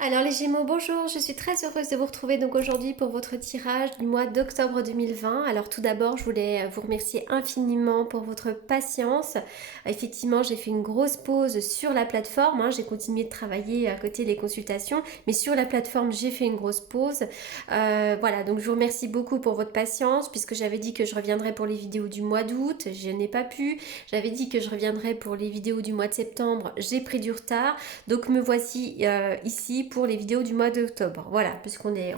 Alors les Gémeaux, bonjour, je suis très heureuse de vous retrouver donc aujourd'hui pour votre tirage du mois d'octobre 2020. Alors tout d'abord, je voulais vous remercier infiniment pour votre patience. Effectivement, j'ai fait une grosse pause sur la plateforme, hein. J'ai continué de travailler à côté des consultations, mais sur la plateforme, j'ai fait une grosse pause. Voilà, donc je vous remercie beaucoup pour votre patience puisque j'avais dit que je reviendrais pour les vidéos du mois d'août, je n'ai pas pu. J'avais dit que je reviendrais pour les vidéos du mois de septembre, j'ai pris du retard. Donc me voici ici pour les vidéos du mois d'octobre. Voilà, puisqu'on est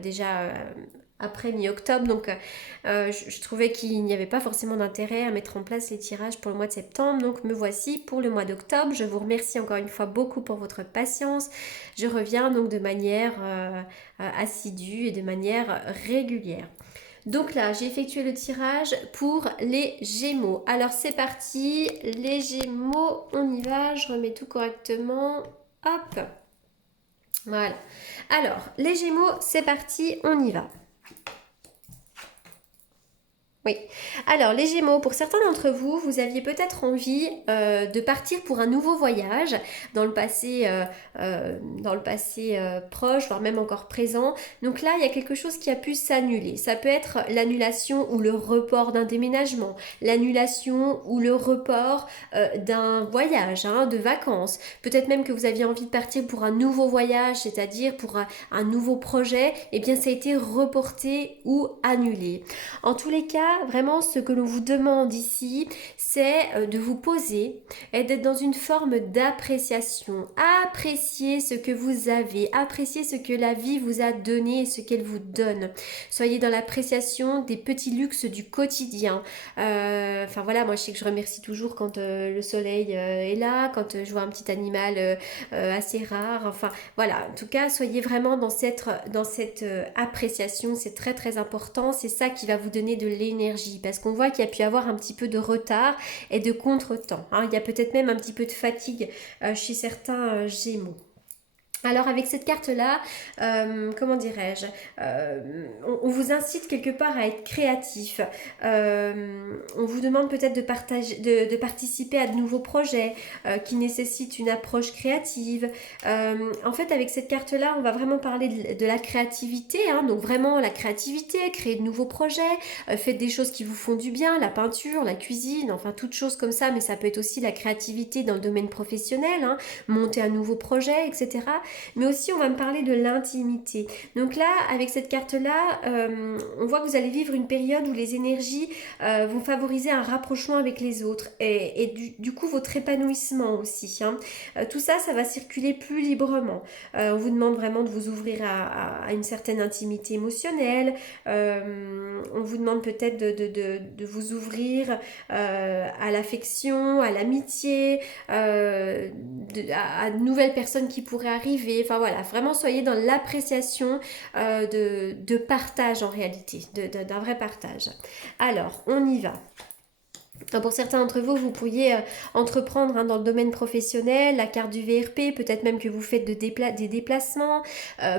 déjà après mi-octobre, donc je trouvais qu'il n'y avait pas forcément d'intérêt à mettre en place les tirages pour le mois de septembre. Donc me voici pour le mois d'octobre. Je vous remercie encore une fois beaucoup pour votre patience. Je reviens donc de manière assidue et de manière régulière. Donc là, j'ai effectué le tirage pour les Gémeaux. Alors c'est parti, les Gémeaux, on y va, je remets tout correctement. Hop, voilà. Alors, les Gémeaux, c'est parti, on y va. Oui. Alors, les Gémeaux, pour certains d'entre vous, vous aviez peut-être envie de partir pour un nouveau voyage dans le passé proche, voire même encore présent. Donc là, il y a quelque chose qui a pu s'annuler. Ça peut être l'annulation ou le report d'un déménagement, l'annulation ou le report d'un voyage, hein, de vacances. Peut-être même que vous aviez envie de partir pour un nouveau voyage, c'est-à-dire pour un nouveau projet. Eh bien, ça a été reporté ou annulé. En tous les cas, vraiment, ce que l'on vous demande ici, c'est de vous poser et d'être dans une forme d'appréciation. Appréciez ce que vous avez, appréciez ce que la vie vous a donné et ce qu'elle vous donne. Soyez dans l'appréciation des petits luxes du quotidien. Enfin voilà, moi je sais que je remercie toujours quand le soleil est là, quand je vois un petit animal assez rare. Enfin voilà, en tout cas, soyez vraiment dans cette appréciation, c'est très très important. C'est ça qui va vous donner de l'énergie parce qu'on voit qu'il y a pu y avoir un petit peu de retard et de contretemps, hein. Il y a peut-être même un petit peu de fatigue chez certains Gémeaux. Alors avec cette carte-là, comment dirais-je, on vous incite quelque part à être créatif. On vous demande peut-être de participer à de nouveaux projets qui nécessitent une approche créative. En fait, avec cette carte-là, on va vraiment parler de la créativité, hein, donc vraiment la créativité, créer de nouveaux projets, faites des choses qui vous font du bien, la peinture, la cuisine, enfin toutes choses comme ça, mais ça peut être aussi la créativité dans le domaine professionnel, hein, monter un nouveau projet, etc. Mais aussi, on va me parler de l'intimité. Donc là, avec cette carte-là, on voit que vous allez vivre une période où les énergies vont favoriser un rapprochement avec les autres et du coup, votre épanouissement aussi, hein. Tout ça, ça va circuler plus librement. On vous demande vraiment de vous ouvrir à une certaine intimité émotionnelle. On vous demande peut-être de vous ouvrir à l'affection, à l'amitié, à de nouvelles personnes qui pourraient arriver. Enfin voilà, vraiment soyez dans l'appréciation de partage en réalité, d'un vrai partage. Alors, on y va. Pour certains d'entre vous, vous pourriez entreprendre, hein, dans le domaine professionnel, la carte du VRP, peut-être même que vous faites des déplacements.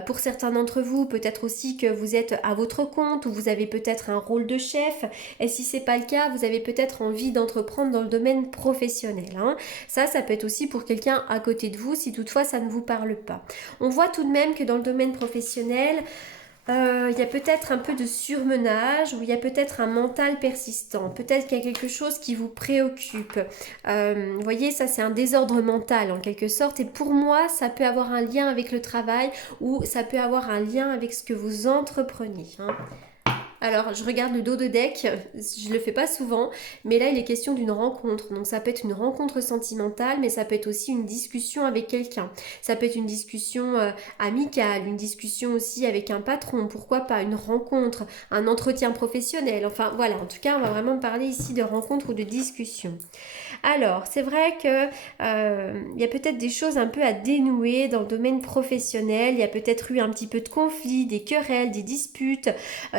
Pour certains d'entre vous, peut-être aussi que vous êtes à votre compte ou vous avez peut-être un rôle de chef. Et si c'est pas le cas, vous avez peut-être envie d'entreprendre dans le domaine professionnel, hein. Ça peut être aussi pour quelqu'un à côté de vous, si toutefois ça ne vous parle pas. On voit tout de même que dans le domaine professionnel, il y a peut-être un peu de surmenage ou il y a peut-être un mental persistant. Peut-être qu'il y a quelque chose qui vous préoccupe. Vous voyez, ça c'est un désordre mental en quelque sorte. Et pour moi, ça peut avoir un lien avec le travail ou ça peut avoir un lien avec ce que vous entreprenez, hein. Alors, je regarde le dos de deck, je le fais pas souvent, mais là il est question d'une rencontre. Donc ça peut être une rencontre sentimentale, mais ça peut être aussi une discussion avec quelqu'un. Ça peut être une discussion amicale, une discussion aussi avec un patron, pourquoi pas une rencontre, un entretien professionnel. Enfin voilà, en tout cas on va vraiment parler ici de rencontre ou de discussion. Alors, c'est vrai que il y a peut-être des choses un peu à dénouer dans le domaine professionnel. Il y a peut-être eu un petit peu de conflits, des querelles, des disputes.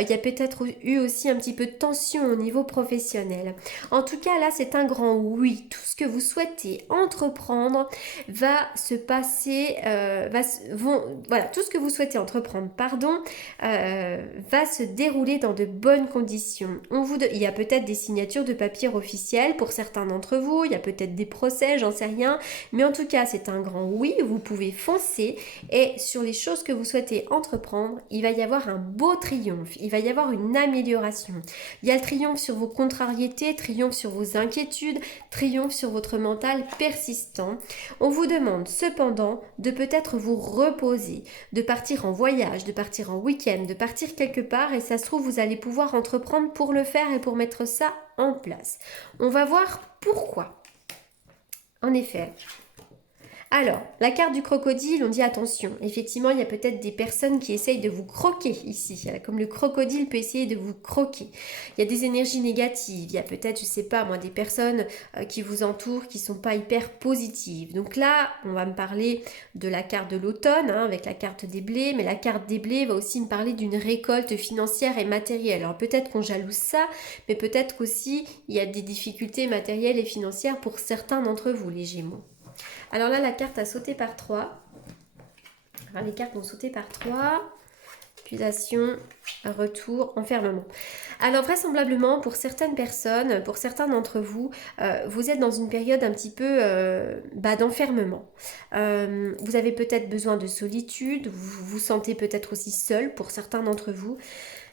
Il y a peut-être eu aussi un petit peu de tension au niveau professionnel. En tout cas, là, c'est un grand oui. Tout ce que vous souhaitez entreprendre va se passer, voilà, tout ce que vous souhaitez entreprendre, pardon, va se dérouler dans de bonnes conditions. Il y a peut-être des signatures de papiers officiels pour certains d'entre vous. vous, il y a peut-être des procès, j'en sais rien. Mais en tout cas, c'est un grand oui, vous pouvez foncer. Et sur les choses que vous souhaitez entreprendre, il va y avoir un beau triomphe, il va y avoir une amélioration. Il y a le triomphe sur vos contrariétés, triomphe sur vos inquiétudes, triomphe sur votre mental persistant. On vous demande cependant de peut-être vous reposer, de partir en voyage, de partir en week-end, de partir quelque part et ça se trouve vous allez pouvoir entreprendre pour le faire et pour mettre ça en place. On va voir pourquoi. En effet, alors, la carte du crocodile, on dit attention. Effectivement, il y a peut-être des personnes qui essayent de vous croquer ici. Comme le crocodile peut essayer de vous croquer. Il y a des énergies négatives. Il y a peut-être, je sais pas moi, des personnes qui vous entourent qui sont pas hyper positives. Donc là, on va me parler de la carte de l'automne, avec la carte des blés. Mais la carte des blés va aussi me parler d'une récolte financière et matérielle. Alors peut-être qu'on jalouse ça, mais peut-être qu'aussi il y a des difficultés matérielles et financières pour certains d'entre vous, les Gémeaux. Alors là, la carte a sauté par 3. Alors, les cartes ont sauté par 3. Accusation, retour, enfermement. Alors vraisemblablement, pour certaines personnes, pour certains d'entre vous, vous êtes dans une période un petit peu d'enfermement. Vous avez peut-être besoin de solitude, vous vous sentez peut-être aussi seul pour certains d'entre vous.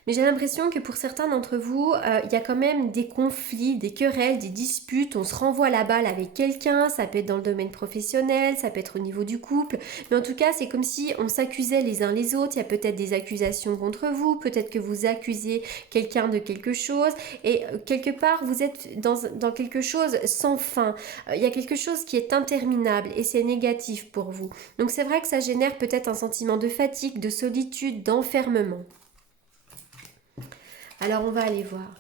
Mais j'ai l'impression que pour certains d'entre vous, il y a quand même des conflits, des querelles, des disputes. On se renvoie la balle avec quelqu'un. Ça peut être dans le domaine professionnel, ça peut être au niveau du couple. Mais en tout cas, c'est comme si on s'accusait les uns les autres. Il y a peut-être des accusations contre vous. Peut-être que vous accusez quelqu'un de quelque chose. Et quelque part, vous êtes dans quelque chose sans fin. Il y a quelque chose qui est interminable et c'est négatif pour vous. Donc c'est vrai que ça génère peut-être un sentiment de fatigue, de solitude, d'enfermement. Alors, on va aller voir.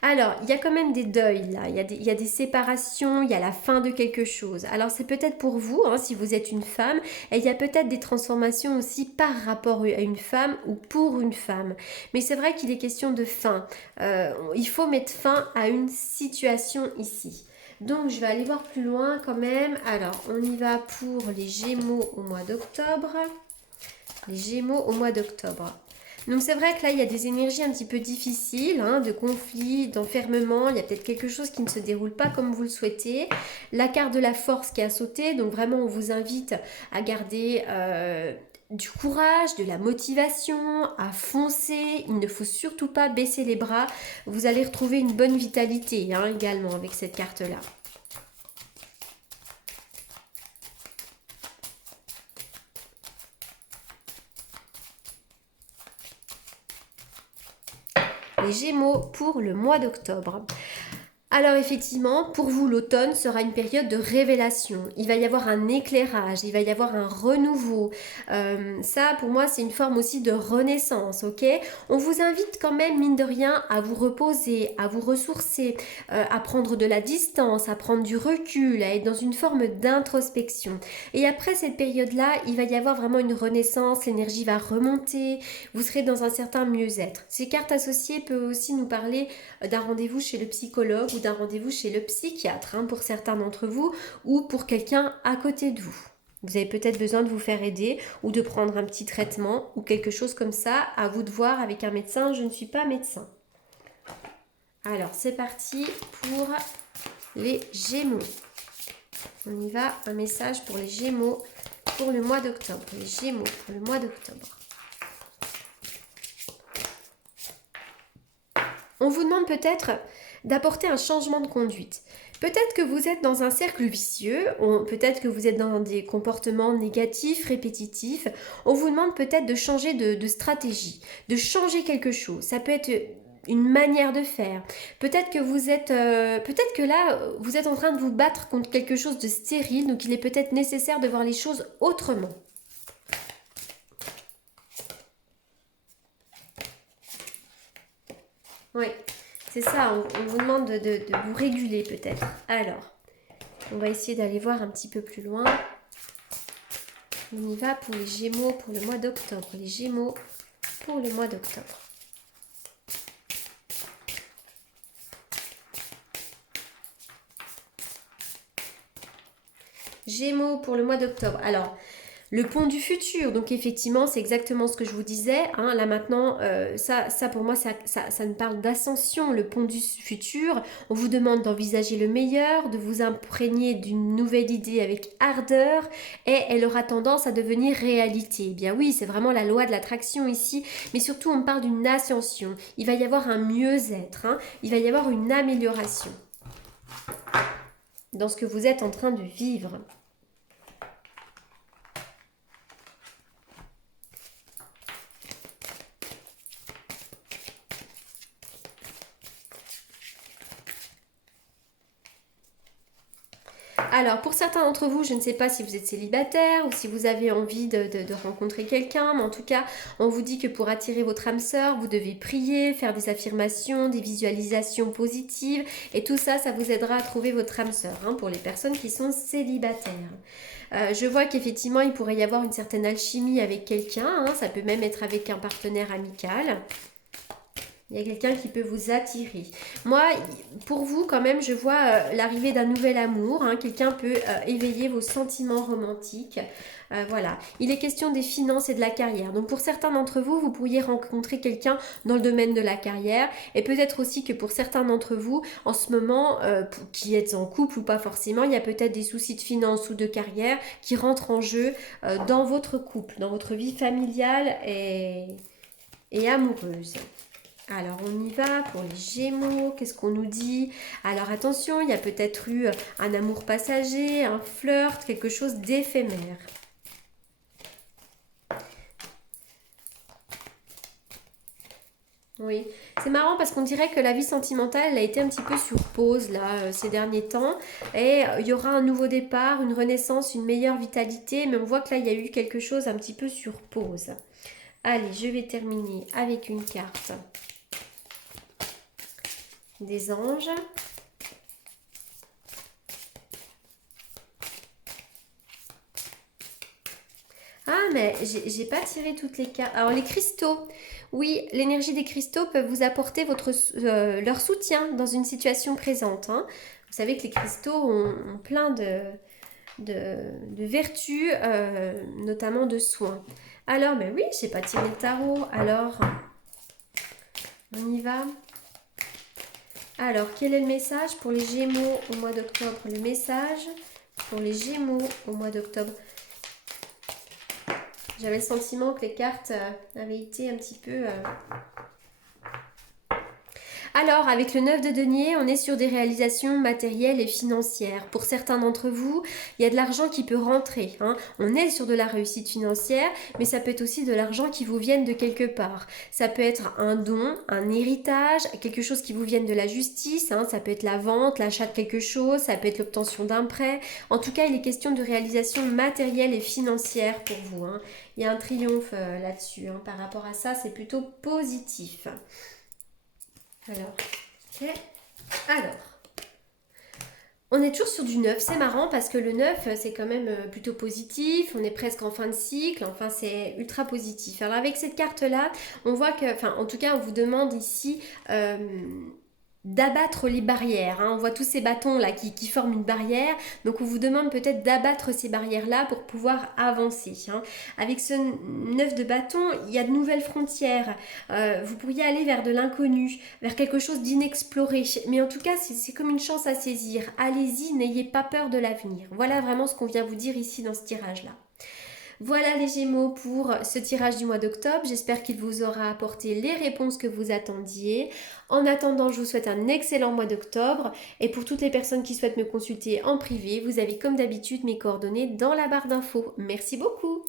Alors, il y a quand même des deuils là, il y a des séparations, il y a la fin de quelque chose. Alors, c'est peut-être pour vous, si vous êtes une femme, et il y a peut-être des transformations aussi par rapport à une femme ou pour une femme. Mais c'est vrai qu'il est question de fin. Il faut mettre fin à une situation ici. Donc, je vais aller voir plus loin quand même. Alors, on y va pour les Gémeaux au mois d'octobre. Les Gémeaux au mois d'octobre. Donc c'est vrai que là, il y a des énergies un petit peu difficiles, de conflit, d'enfermement. Il y a peut-être quelque chose qui ne se déroule pas comme vous le souhaitez. La carte de la force qui a sauté, donc vraiment, on vous invite à garder du courage, de la motivation, à foncer. Il ne faut surtout pas baisser les bras. Vous allez retrouver une bonne vitalité également avec cette carte-là. Les Gémeaux pour le mois d'octobre. Alors effectivement, pour vous, l'automne sera une période de révélation. Il va y avoir un éclairage, il va y avoir un renouveau. Ça, pour moi, c'est une forme aussi de renaissance, ok? On vous invite quand même, mine de rien, à vous reposer, à vous ressourcer, à prendre de la distance, à prendre du recul, à être dans une forme d'introspection. Et après cette période-là, il va y avoir vraiment une renaissance, l'énergie va remonter, vous serez dans un certain mieux-être. Ces cartes associées peuvent aussi nous parler d'un rendez-vous chez le psychologue ou d'un rendez-vous chez le psychiatre pour certains d'entre vous ou pour quelqu'un à côté de vous. Vous avez peut-être besoin de vous faire aider ou de prendre un petit traitement ou quelque chose comme ça. À vous de voir avec un médecin. Je ne suis pas médecin. Alors, c'est parti pour les Gémeaux. On y va. Un message pour les Gémeaux pour le mois d'octobre. Les Gémeaux pour le mois d'octobre. On vous demande peut-être d'apporter un changement de conduite. Peut-être que vous êtes dans un cercle vicieux, peut-être que vous êtes dans des comportements négatifs, répétitifs. On vous demande peut-être de changer de stratégie, de changer quelque chose. Ça peut être une manière de faire. Peut-être que là, vous êtes en train de vous battre contre quelque chose de stérile, donc il est peut-être nécessaire de voir les choses autrement. Oui. C'est ça, on vous demande de vous réguler peut-être. Alors, on va essayer d'aller voir un petit peu plus loin. On y va pour les Gémeaux pour le mois d'octobre. Les Gémeaux pour le mois d'octobre. Gémeaux pour le mois d'octobre. Alors, Le pont du futur, donc effectivement, c'est exactement ce que je vous disais. Hein. Là maintenant, ça pour moi, ça me parle d'ascension, le pont du futur. On vous demande d'envisager le meilleur, de vous imprégner d'une nouvelle idée avec ardeur, et elle aura tendance à devenir réalité. Eh bien oui, c'est vraiment la loi de l'attraction ici, mais surtout on parle d'une ascension. Il va y avoir un mieux-être, hein. Il va y avoir une amélioration dans ce que vous êtes en train de vivre. Alors, pour certains d'entre vous, je ne sais pas si vous êtes célibataire ou si vous avez envie de rencontrer quelqu'un, mais en tout cas, on vous dit que pour attirer votre âme sœur, vous devez prier, faire des affirmations, des visualisations positives, et tout ça, ça vous aidera à trouver votre âme sœur, hein, pour les personnes qui sont célibataires. Je vois qu'effectivement, il pourrait y avoir une certaine alchimie avec quelqu'un, hein, ça peut même être avec un partenaire amical. Il y a quelqu'un qui peut vous attirer. Moi, pour vous, quand même, je vois l'arrivée d'un nouvel amour. Hein. Quelqu'un peut éveiller vos sentiments romantiques. Voilà. Il est question des finances et de la carrière. Donc, pour certains d'entre vous, vous pourriez rencontrer quelqu'un dans le domaine de la carrière. Et peut-être aussi que pour certains d'entre vous, en ce moment, qui êtes en couple ou pas forcément, il y a peut-être des soucis de finances ou de carrière qui rentrent en jeu dans votre couple, dans votre vie familiale et amoureuse. Alors, on y va pour les Gémeaux. Qu'est-ce qu'on nous dit? Alors, attention, il y a peut-être eu un amour passager, un flirt, quelque chose d'éphémère. Oui, c'est marrant parce qu'on dirait que la vie sentimentale elle a été un petit peu sur pause là ces derniers temps et il y aura un nouveau départ, une renaissance, une meilleure vitalité, mais on voit que là il y a eu quelque chose un petit peu sur pause. Allez, je vais terminer avec une carte des anges. Ah, mais j'ai pas tiré toutes les cartes. Alors, les cristaux. Oui, l'énergie des cristaux peut vous apporter leur soutien dans une situation présente. Hein. Vous savez que les cristaux ont plein de vertus, notamment de soins. Alors, mais oui, j'ai pas tiré le tarot. Alors, on y va. Alors, quel est le message pour les Gémeaux au mois d'octobre? Le message pour les Gémeaux au mois d'octobre. J'avais le sentiment que les cartes avaient été un petit peu... Alors, avec le 9 de denier, on est sur des réalisations matérielles et financières. Pour certains d'entre vous, il y a de l'argent qui peut rentrer. Hein. On est sur de la réussite financière, mais ça peut être aussi de l'argent qui vous vienne de quelque part. Ça peut être un don, un héritage, quelque chose qui vous vienne de la justice. Hein. Ça peut être la vente, l'achat de quelque chose, ça peut être l'obtention d'un prêt. En tout cas, il est question de réalisation matérielle et financière pour vous. Hein. Il y a un triomphe là-dessus. Hein. Par rapport à ça, c'est plutôt positif. Alors, ok. Alors, on est toujours sur du 9. C'est marrant parce que le 9, c'est quand même plutôt positif. On est presque en fin de cycle. Enfin, c'est ultra positif. Alors, avec cette carte-là, on voit que, enfin, en tout cas, on vous demande ici d'abattre les barrières. Hein. On voit tous ces bâtons là qui forment une barrière. Donc on vous demande peut-être d'abattre ces barrières là pour pouvoir avancer. Hein. Avec ce 9 de bâton, il y a de nouvelles frontières. Vous pourriez aller vers de l'inconnu, vers quelque chose d'inexploré. Mais en tout cas, c'est comme une chance à saisir. Allez-y, n'ayez pas peur de l'avenir. Voilà vraiment ce qu'on vient vous dire ici dans ce tirage là. Voilà les Gémeaux pour ce tirage du mois d'octobre. J'espère qu'il vous aura apporté les réponses que vous attendiez. En attendant, je vous souhaite un excellent mois d'octobre. Et pour toutes les personnes qui souhaitent me consulter en privé, vous avez comme d'habitude mes coordonnées dans la barre d'infos. Merci beaucoup.